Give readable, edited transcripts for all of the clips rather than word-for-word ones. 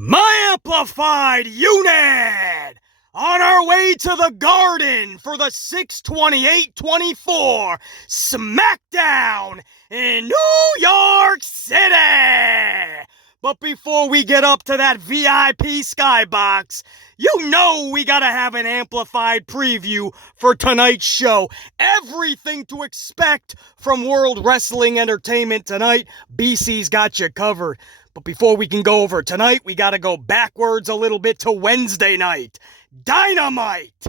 My amplified unit! On our way to the Garden for the 6/28/24 Smackdown in New York City! But before we get up to that VIP skybox, you know we gotta have an amplified preview for tonight's show. Everything to expect from World Wrestling Entertainment tonight, BC's got you covered. But before we can go over tonight, we gotta go backwards a little bit to Wednesday night. Dynamite!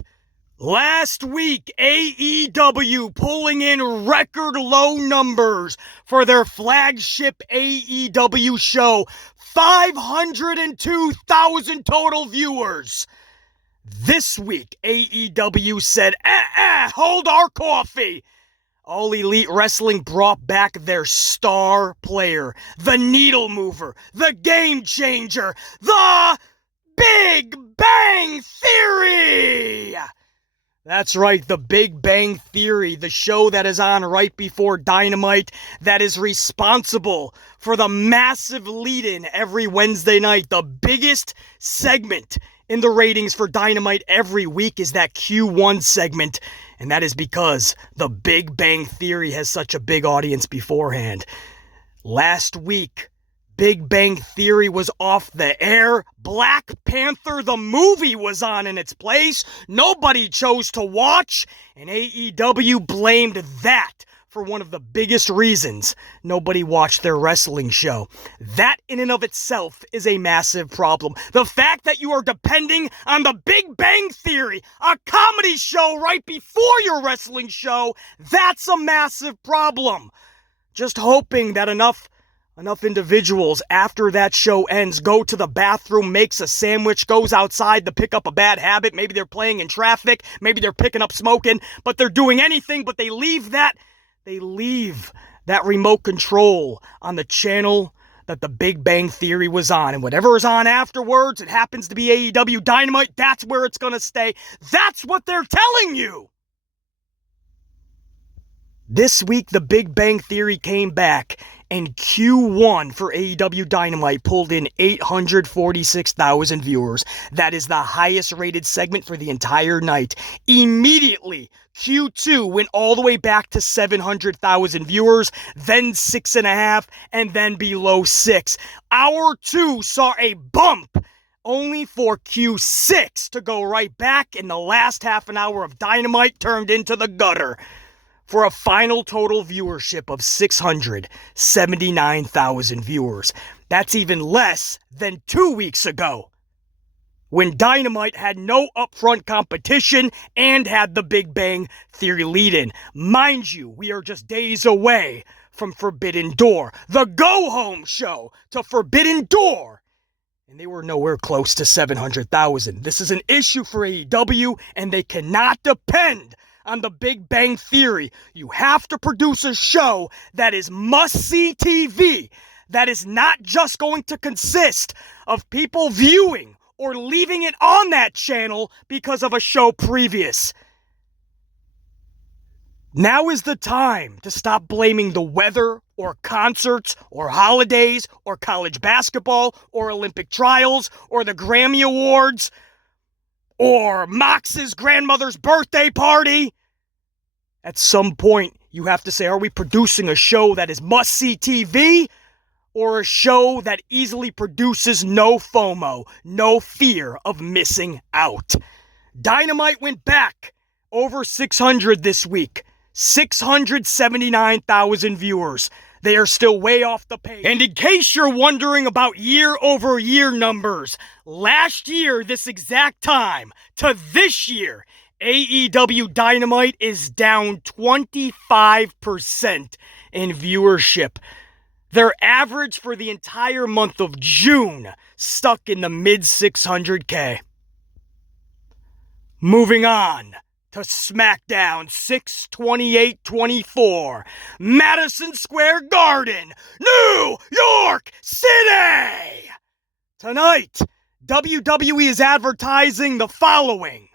Last week, AEW pulling in record low numbers for their flagship AEW show. 502,000 total viewers. This week, AEW said, hold our coffee. All Elite Wrestling brought back their star player, the needle mover, the game changer, the Big Bang Theory! That's right, the Big Bang Theory, the show that is on right before Dynamite, that is responsible for the massive lead-in every Wednesday night. The biggest segment in the ratings for Dynamite every week is that Q1 segment, and that is because the Big Bang Theory has such a big audience beforehand. Last week, Big Bang Theory was off the air. Black Panther the movie was on in its place. Nobody chose to watch, and AEW blamed that for one of the biggest reasons nobody watched their wrestling show. That in and of itself is a massive problem. The fact that you are depending on the Big Bang Theory, a comedy show right before your wrestling show, that's a massive problem. Just hoping that enough individuals after that show ends go to the bathroom, makes a sandwich, goes outside to pick up a bad habit. Maybe they're playing in traffic, maybe they're picking up smoking, but they're doing anything but they leave that remote control on the channel that the Big Bang Theory was on. And whatever is on afterwards, it happens to be AEW Dynamite, that's where it's gonna stay. That's what they're telling you! This week, the Big Bang Theory came back, and Q1 for AEW Dynamite pulled in 846,000 viewers. That is the highest rated segment for the entire night. Immediately, Q2 went all the way back to 700,000 viewers, then 6.5, and then below 6. Hour 2 saw a bump, only for Q6 to go right back, and the last half an hour of Dynamite turned into the gutter, for a final total viewership of 679,000 viewers. That's even less than 2 weeks ago, when Dynamite had no upfront competition and had the Big Bang Theory lead-in. Mind you, we are just days away from Forbidden Door, the go-home show to Forbidden Door, and they were nowhere close to 700,000. This is an issue for AEW, and they cannot depend on the Big Bang Theory. You have to produce a show that is must-see TV, that is not just going to consist of people viewing or leaving it on that channel because of a show previous. Now is the time to stop blaming the weather or concerts or holidays or college basketball or Olympic trials or the Grammy Awards or Mox's grandmother's birthday party. At some point, you have to say, are we producing a show that is must-see TV, or a show that easily produces no FOMO, no fear of missing out? Dynamite went back over 600 this week. 679,000 viewers. They are still way off the pace. And in case you're wondering about year-over-year numbers, last year, this exact time, to this year, AEW Dynamite is down 25% in viewership. Their average for the entire month of June stuck in the mid-600K. Moving on to Smackdown 6/28/24, Madison Square Garden, New York City! Tonight, WWE is advertising the following: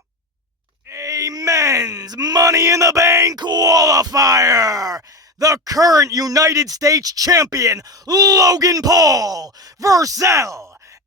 a men's Money in the Bank qualifier. The current United States champion, Logan Paul, versus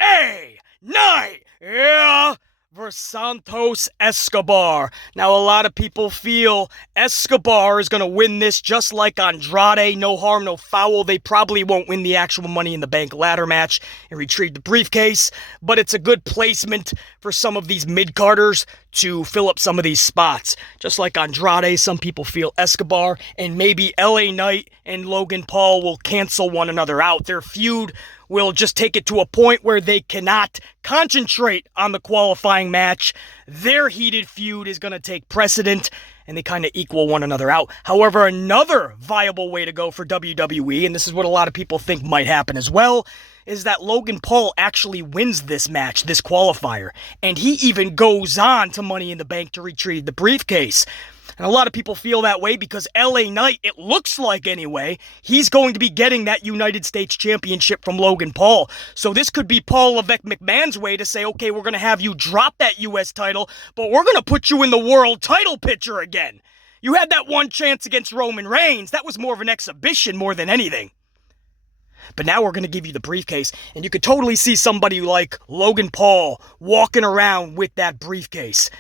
LA Knight, yeah, versus Santos Escobar. Now, a lot of people feel Escobar is going to win this just like Andrade. No harm, no foul. They probably won't win the actual Money in the Bank ladder match and retrieve the briefcase, but it's a good placement for some of these mid-carders to fill up some of these spots. Just like Andrade, some people feel Escobar, and maybe LA Knight and Logan Paul will cancel one another out. Their feud will just take it to a point where they cannot concentrate on the qualifying match. Their heated feud is going to take precedent, and they kind of equal one another out. However, another viable way to go for WWE, and this is what a lot of people think might happen as well, is that Logan Paul actually wins this match, this qualifier, and he even goes on to Money in the Bank to retrieve the briefcase. And a lot of people feel that way because LA Knight, it looks like anyway, he's going to be getting that United States Championship from Logan Paul. So this could be Paul Levesque McMahon's way to say, okay, we're going to have you drop that US title, but we're going to put you in the world title picture again. You had that one chance against Roman Reigns. That was more of an exhibition more than anything. But now we're going to give you the briefcase, and you could totally see somebody like Logan Paul walking around with that briefcase.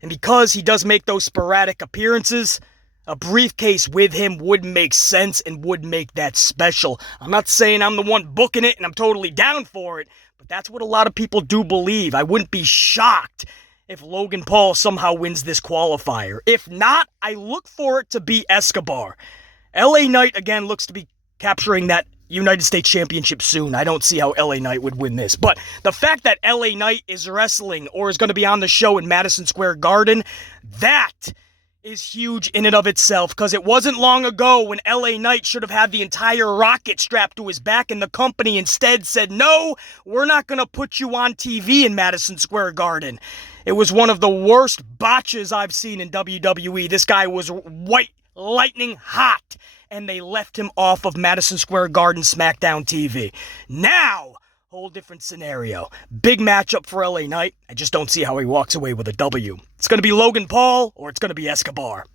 And because he does make those sporadic appearances, a briefcase with him would make sense and would make that special. I'm not saying I'm the one booking it and I'm totally down for it, but that's what a lot of people do believe. I wouldn't be shocked if Logan Paul somehow wins this qualifier. If not, I look for it to be Escobar. LA Knight, again, looks to be capturing that United States Championship soon. I don't see how LA Knight would win this. But the fact that LA Knight is wrestling or is going to be on the show in Madison Square Garden, that is huge in and of itself, because it wasn't long ago when LA Knight should have had the entire rocket strapped to his back, and the company instead said, no, we're not going to put you on TV in Madison Square Garden. It was one of the worst botches I've seen in WWE. This guy was white lightning hot, and they left him off of Madison Square Garden Smackdown TV. Now, whole different scenario. Big matchup for LA Knight. I just don't see how he walks away with a W. It's going to be Logan Paul, or it's going to be Escobar.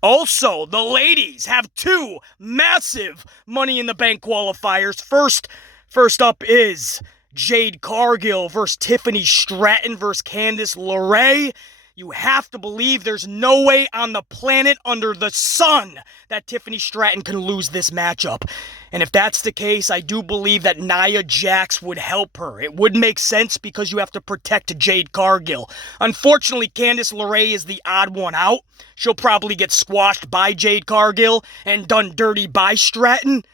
Also, the ladies have two massive Money in the Bank qualifiers. First up is Jade Cargill versus Tiffany Stratton versus Candice LeRae. You have to believe there's no way on the planet under the sun that Tiffany Stratton can lose this matchup. And if that's the case, I do believe that Nia Jax would help her. It would make sense because you have to protect Jade Cargill. Unfortunately, Candice LeRae is the odd one out. She'll probably get squashed by Jade Cargill and done dirty by Stratton.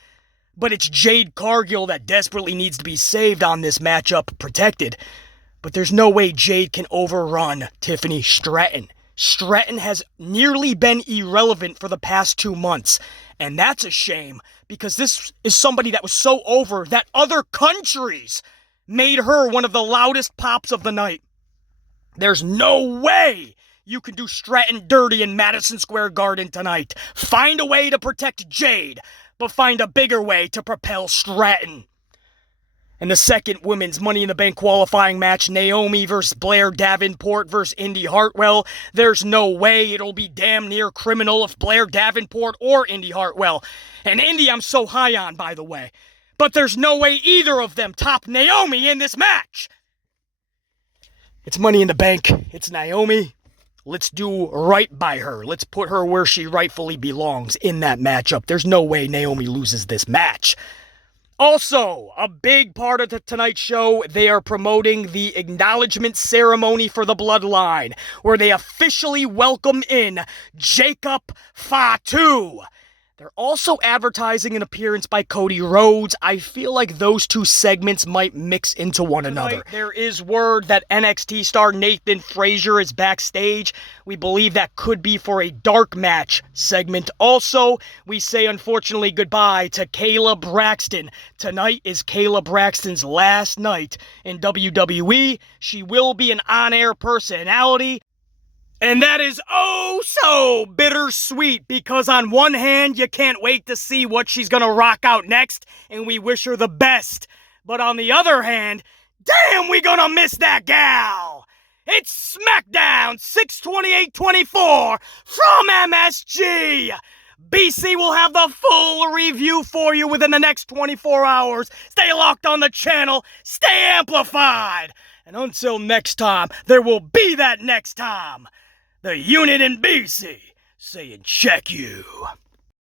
But it's Jade Cargill that desperately needs to be saved on this matchup, protected. But there's no way Jade can overrun Tiffany Stratton. Stratton has nearly been irrelevant for the past 2 months. And that's a shame, because this is somebody that was so over that other countries made her one of the loudest pops of the night. There's no way you can do Stratton dirty in Madison Square Garden tonight. Find a way to protect Jade, but find a bigger way to propel Stratton. And the second women's Money in the Bank qualifying match, Naomi versus Blair, Davenport versus Indi Hartwell. There's no way. It'll be damn near criminal if Blair Davenport or Indi Hartwell. And Indi I'm so high on, by the way. But there's no way either of them top Naomi in this match. It's Money in the Bank. It's Naomi. Let's do right by her. Let's put her where she rightfully belongs in that matchup. There's no way Naomi loses this match. Also, a big part of the tonight's show, they are promoting the acknowledgement ceremony for the Bloodline, where they officially welcome in Jacob Fatu. They're also advertising an appearance by Cody Rhodes. I feel like those two segments might mix into one another. There is word that NXT star Nathan Frazier is backstage. We believe that could be for a dark match segment. Also, we say unfortunately goodbye to Kayla Braxton. Tonight is Kayla Braxton's last night in WWE. She will be an on-air personality. And that is oh so bittersweet, because on one hand, you can't wait to see what she's gonna rock out next, and we wish her the best. But on the other hand, damn, we gonna miss that gal! It's SmackDown 6/28/24 from MSG! BC will have the full review for you within the next 24 hours. Stay locked on the channel. Stay amplified. And until next time, there will be that next time. The unit in BC saying check you.